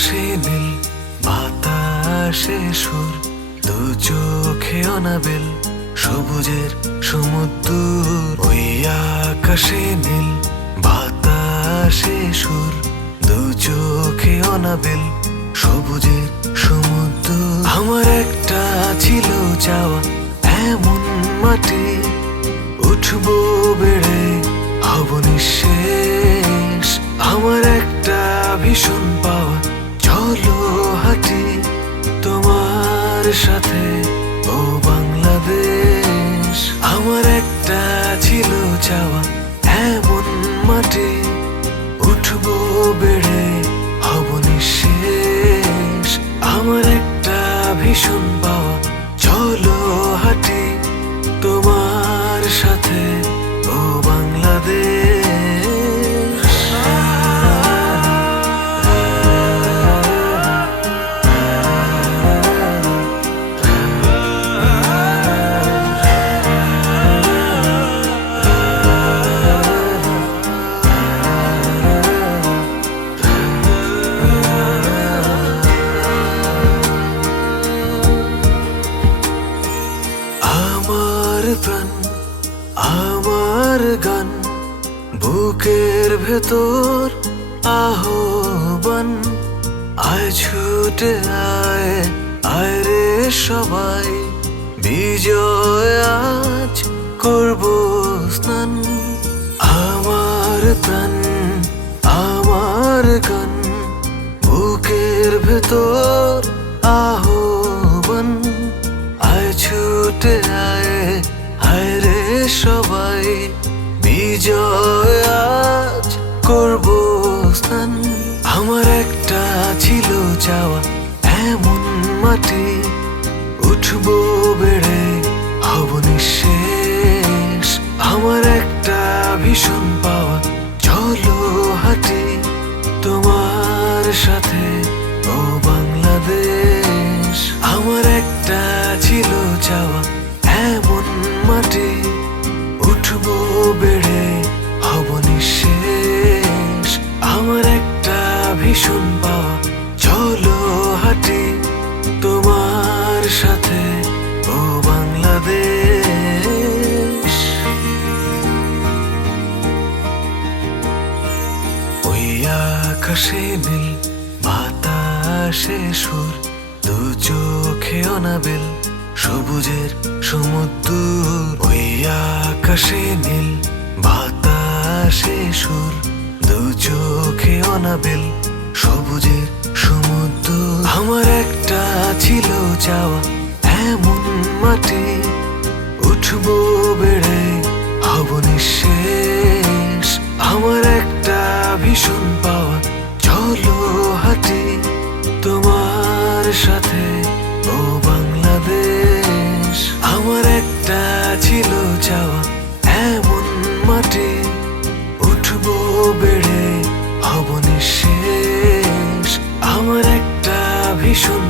আকাশে নীল বাতাসে সুর, দু চোখে অনাবিল সবুজের সমুদ্র। ওই আকাশে নীল বাতাসে সুর, দু চোখে অনাবিল সবুজের সমুদ্র। আমার একটা ছিল চাওয়া, এমন মাটি উঠবো বেড়ে হব নিঃশেষ। আমার একটা ভীষণ পাওয়া, চলো হাঁটি তোমার সাথে ও বাংলাদেশ। আমার একটা ছিল চাওয়া, এমন মাটি উঠবো বেড়ে হব নিঃশেষ। আমার একটা ভীষণ পাওয়া, চলো হাঁটি তোমার সাথে ও বাংলাদেশ। আমার প্রাণ, আমার গান, বুকের ভেতর আহ্বান। আয় ছুটে আয়, আয় রে সবাই, বিজয় আজ করব স্নান। আমার প্রাণ, আমার গান, বুকের ভেতর আহ্বান। আয় ছুটে আয়, আয় রে সবাই, বিজয় আজ করব স্নান। আমার একটা ছিল চাওয়া, এমন মাটি উঠবো বেড়ে হব নিঃশেষ। আমার একটা ভীষণ পাওয়া, চলো হাঁটি তোমার সাথে ও বাংলাদেশ। আমার একটা ছিল চাওয়া, এমন মাটি উঠবো বেড়ে হব নিঃশেষ। আমার একটা ভীষণ পাওয়া, চলো হাঁটি তোমার সাথে ও বাংলাদেশ। ওই আকাশে নীল বাতাসে সুর, দু চোখে অনাবিল সবুজের সমুদ্র। ওই আকাশে নীল বাতাসে সুর, দু চোখে অনাবিল সবুজের সমুদ্র। আমার একটা ছিল চাওয়া, এমন মাটি উঠবো বেড়ে হব নিঃশেষ। আমার একটা ভীষণ পাওয়া, চলো হাঁটি তোমার সাথে ও বাংলাদেশ। আমার একটা ছিল চাওয়া, এমন মাটি উঠবো বেড়ে হব নিঃশেষ। আমার একটা ভীষণ